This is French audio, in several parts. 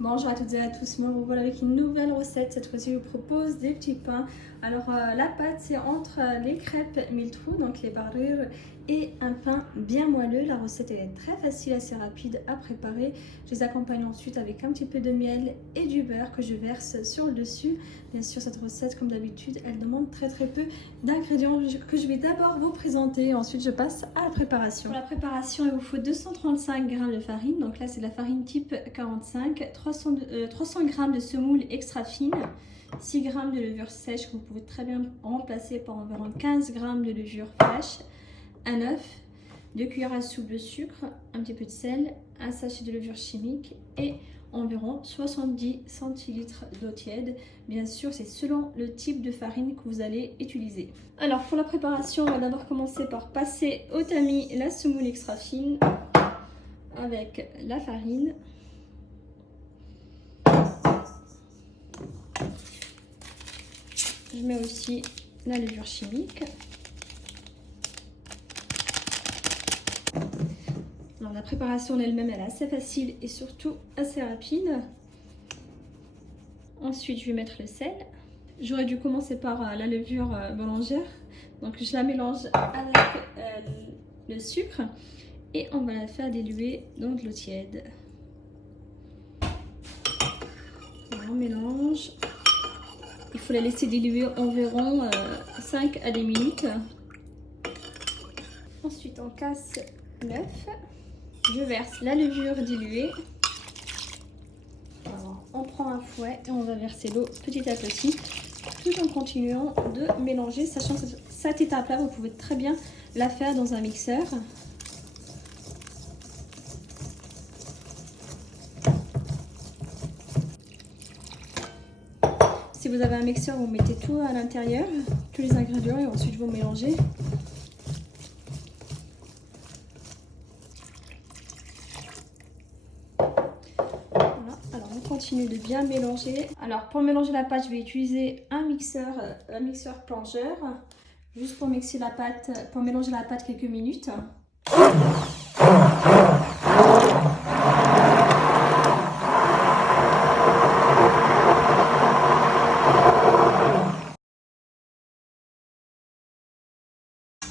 Bonjour à toutes et à tous, me revoilà avec une nouvelle recette. Cette fois-ci, je vous propose des petits pains. Alors, la pâte, c'est entre les crêpes miltrou, donc les barures, et un pain bien moelleux. La recette est très facile, assez rapide à préparer. Je les accompagne ensuite avec un petit peu de miel et du beurre que je verse sur le dessus. Bien sûr, cette recette, comme d'habitude, elle demande très peu d'ingrédients que je vais d'abord vous présenter. Ensuite, je passe à la préparation. Pour la préparation, il vous faut 235 g de farine. Donc là, c'est la farine type 45, 300 g de semoule extra fine, 6 g de levure sèche que vous pouvez très bien remplacer par environ 15 g de levure fraîche, un œuf, 2 cuillères à soupe de sucre, un petit peu de sel, un sachet de levure chimique et environ 70 centilitres d'eau tiède. Bien sûr, c'est selon le type de farine que vous allez utiliser. Alors, pour la préparation, on va d'abord commencer par passer au tamis la semoule extra fine avec la farine. Je mets aussi la levure chimique. Alors, la préparation en elle-même, elle est assez facile et surtout assez rapide. Ensuite, je vais mettre le sel. J'aurais dû commencer par la levure boulangère. Donc, je la mélange avec le sucre et on va la faire diluer dans de l'eau tiède. Voilà, on mélange. Il faut la laisser diluer environ 5 à 10 minutes. Ensuite, on casse l'œuf. Je verse la levure diluée. Alors, on prend un fouet et on va verser l'eau petit à petit, tout en continuant de mélanger, sachant que cette étape-là, vous pouvez très bien la faire dans un mixeur. Si vous avez un mixeur, vous mettez tout à l'intérieur, tous les ingrédients, et ensuite vous mélangez. Voilà, alors on continue de bien mélanger. Alors pour mélanger la pâte, je vais utiliser un mixeur plongeur, juste pour mixer la pâte, pour mélanger la pâte quelques minutes.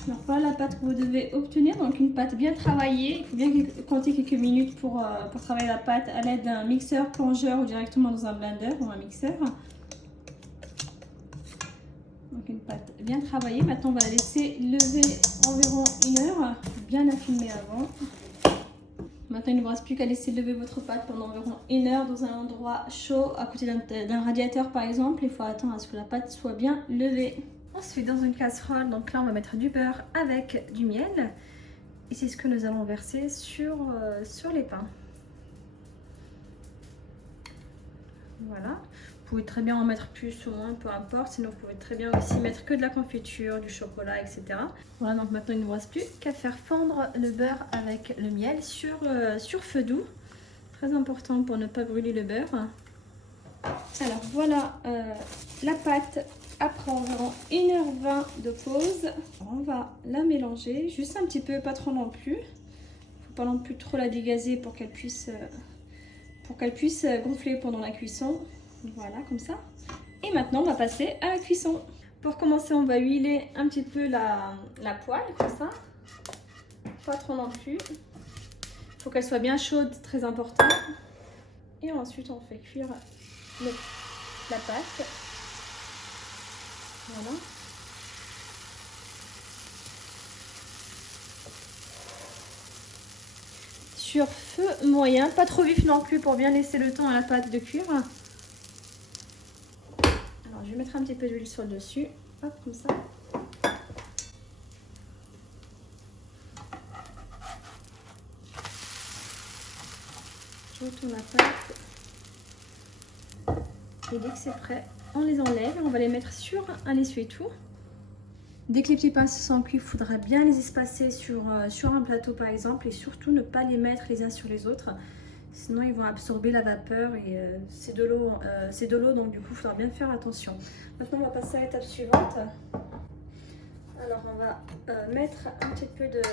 Alors voilà la pâte que vous devez obtenir, donc une pâte bien travaillée. Il faut bien compter quelques minutes pour travailler la pâte à l'aide d'un mixeur plongeur ou directement dans un blender ou un mixeur. Donc une pâte bien travaillée. Maintenant on va la laisser lever environ 1 heure, bien affimer avant. Maintenant il ne vous reste plus qu'à laisser lever votre pâte pendant environ 1 heure dans un endroit chaud, à côté d'un radiateur par exemple. Il faut attendre à ce que la pâte soit bien levée. Ensuite, dans une casserole, donc là on va mettre du beurre avec du miel. Et c'est ce que nous allons verser sur les pains. Voilà. Vous pouvez très bien en mettre plus ou moins, peu importe. Sinon, vous pouvez très bien aussi mettre que de la confiture, du chocolat, etc. Voilà, donc maintenant il ne nous reste plus qu'à faire fondre le beurre avec le miel sur feu doux. Très important pour ne pas brûler le beurre. Alors voilà la pâte après environ 1h20 de pause. On va la mélanger juste un petit peu, pas trop non plus. Il ne faut pas non plus trop la dégazer pour qu'elle puisse gonfler pendant la cuisson. Voilà, comme ça. Et maintenant, on va passer à la cuisson. Pour commencer, on va huiler un petit peu la poêle, comme ça. Pas trop non plus. Il faut qu'elle soit bien chaude, très important. Et ensuite, on fait cuire la pâte. Voilà. Sur feu moyen, pas trop vif non plus pour bien laisser le temps à la pâte de cuire. Alors, je vais mettre un petit peu d'huile sur le dessus. Hop, comme ça. Je retourne la pâte. Et dès que c'est prêt, on les enlève et on va les mettre sur un essuie-tout. Dès que les petits pains se sont cuits, il faudra bien les espacer sur un plateau par exemple, et surtout ne pas les mettre les uns sur les autres. Sinon ils vont absorber la vapeur et c'est de l'eau, donc du coup il faudra bien faire attention. Maintenant on va passer à l'étape suivante. Alors on va mettre un petit peu de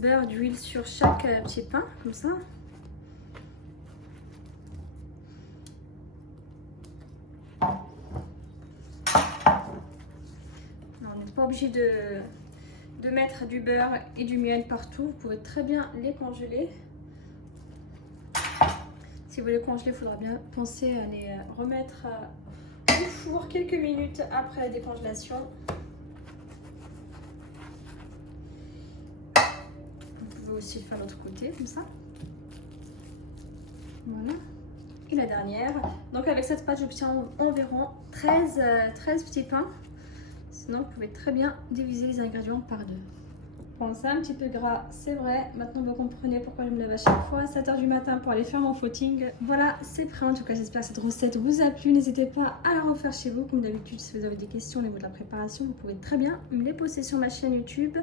beurre, d'huile sur chaque petit pain, comme ça. n'êtes pas obligé de mettre du beurre et du miel partout. Vous pouvez très bien les congeler. Si vous les congelez, il faudra bien penser à les remettre au four quelques minutes après la décongélation. Vous pouvez aussi le faire de l'autre côté, comme ça. Voilà. Et la dernière. Donc avec cette pâte, j'obtiens environ 13 petits pains. Sinon, vous pouvez très bien diviser les ingrédients par deux. Bon, c'est un petit peu gras, c'est vrai. Maintenant, vous comprenez pourquoi je me lève à chaque fois à 7 h du matin pour aller faire mon footing. Voilà, c'est prêt. En tout cas, j'espère que cette recette vous a plu. N'hésitez pas à la refaire chez vous. Comme d'habitude, si vous avez des questions au niveau de la préparation, vous pouvez très bien me les poster sur ma chaîne YouTube.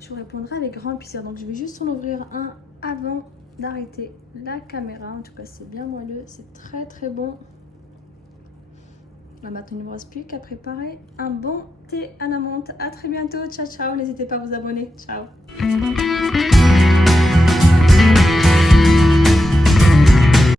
Je vous répondrai avec grand plaisir. Donc, je vais juste en ouvrir un avant d'arrêter la caméra. En tout cas, c'est bien moelleux. C'est très, très bon. Là, maintenant, il ne me reste plus qu'à préparer un bon thé à la menthe. À très bientôt. Ciao, ciao. N'hésitez pas à vous abonner. Ciao.